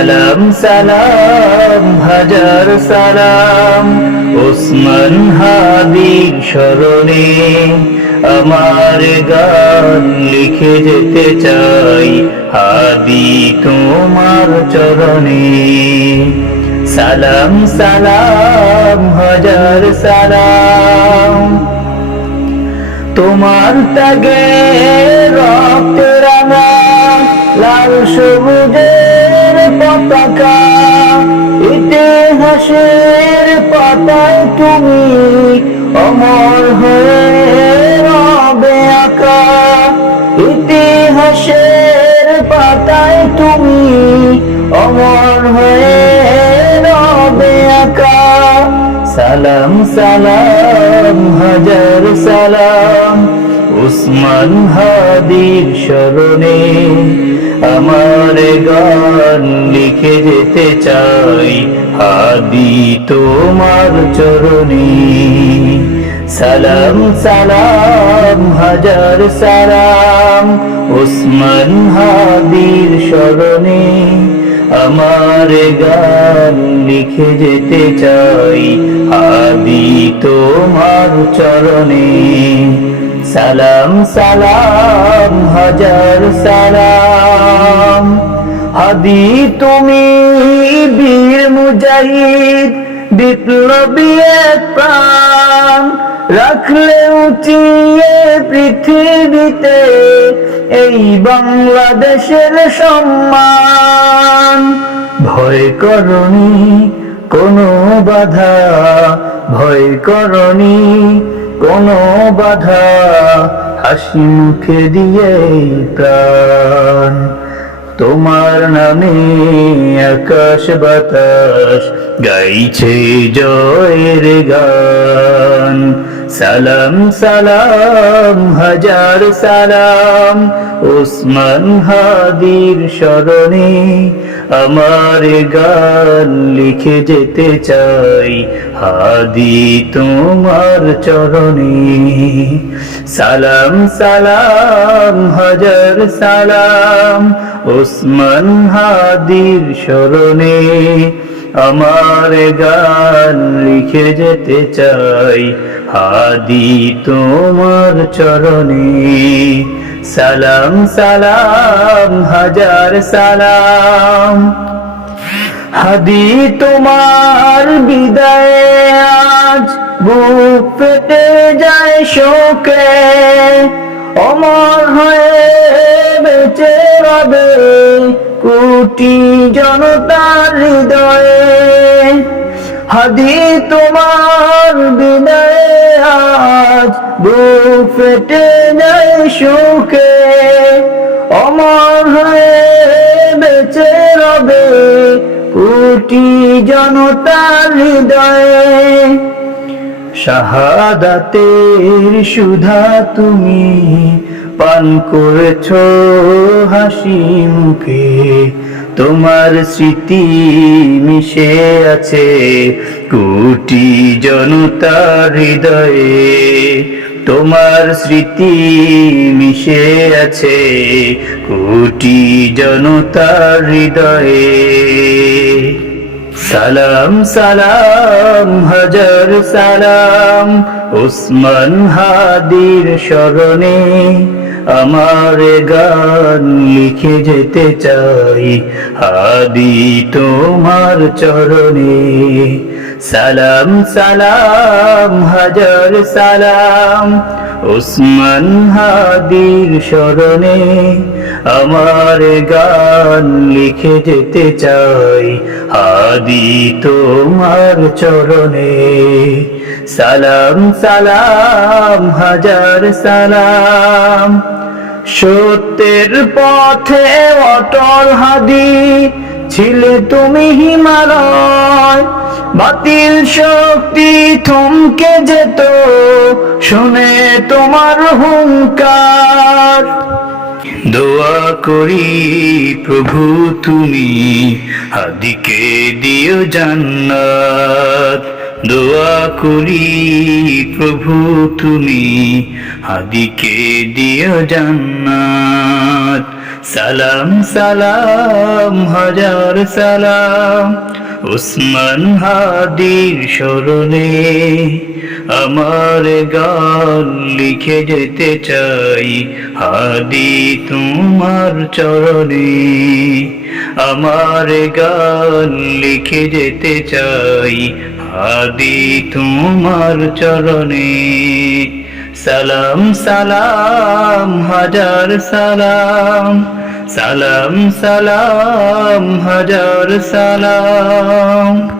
সালাম সালাম হাজার সালাম ওসমান হাদির স্মরণে আমার গান লিখে যেতে চাই হাদি তোমার চরণে সালাম সালাম হাজার সালাম তোমার ত্যাগে রক্তে রাঙা লাল সবুজের পতাকা ইতিহাসের পাতায় তুমি অমর হয়ে রবে আঁকা ইতিহাসের পাতায় তুমি অমর হয়ে রবে আঁকা সালাম সালাম হাজার সালাম ওসমান হাদির স্মরণে আমার গান লিখে যেতে চাই হাদি তোমার চরণে সালাম সালাম হাজার সালাম ওসমান হাদির স্মরণে আমার গান লিখে যেতে চাই হাদি তোমার চরণে সালাম সালাম হাজার সালাম হাদি তুমি বীর মুজাহিদ বিপ্লবী এক প্রাণ রাখলে উঁচিয়ে পৃথিবীতে এই বাংলাদেশের সম্মান ভয় করনি কোনো বাধা ভয় করনি কোনো বাধা হাসি মুখে দিয়ে প্রাণ তোমার নামে আকাশ বাতাস গাইছে জয়ের গান সালাম সালাম হাজার সালাম ওসমান হাদির স্মরণে আমার গান লিখে যেতে চাই হাদি তোমার চরণে সালাম সালাম হাজার সালাম ওসমান হাদির স্মরণে আমার গান লিখে যেতে চাই হাদি তোমার চরণে সালাম সালাম হাজার সালাম হাদি তোমার বিদায়ে আজ বুক ফেটে যায় শোকে অমর হয়ে বেঁচে রবে কোটি জনতার হৃদয়ে হাদি তোমার বিদায়ে আজ বুক ফেটে যায় শোকে অমর হয়ে বেঁচে রবে কোটি জনতার হৃদয়ে শাহাদাতের সুধা তুমি পান করেছো হাসি মুখে তোমার স্মৃতি মিশে আছে কোটি জনতার হৃদয়ে তোমার স্মৃতি মিশে আছে কোটি জনতার হৃদয়ে সালাম সালাম হাজার সালাম ওসমান হাদির স্মরণে আমার গান লিখে যেতে চাই হাদি তোমার চরণে সালাম সালাম হাজার সালাম ওসমান হাদির স্মরণে আমার গান লিখে যেতে চাই হাদি তোমার চরণে সালাম সালাম হাজার সালাম সত্যের পথে অটল হাদি ছিলে তুমি হিমালয় বাতিল শক্তি থমকে যেত শুনে তোমার হুঙ্কার দোয়া করি প্রভু তুমি হাদিকে দিও জান্নাত দোয়া করি প্রভু তুমি হাদিকে দিও জান্নাত সালাম সালাম হাজার সালাম উসমান হাদির স্মরণে আমার গান লিখে যেতে চাই হাদি তোমার চরণে আমার গান লিখে যেতে চাই হাদি তোমার চরণে সালাম সালাম হাজার সালাম সালাম সালাম হাজার সালাম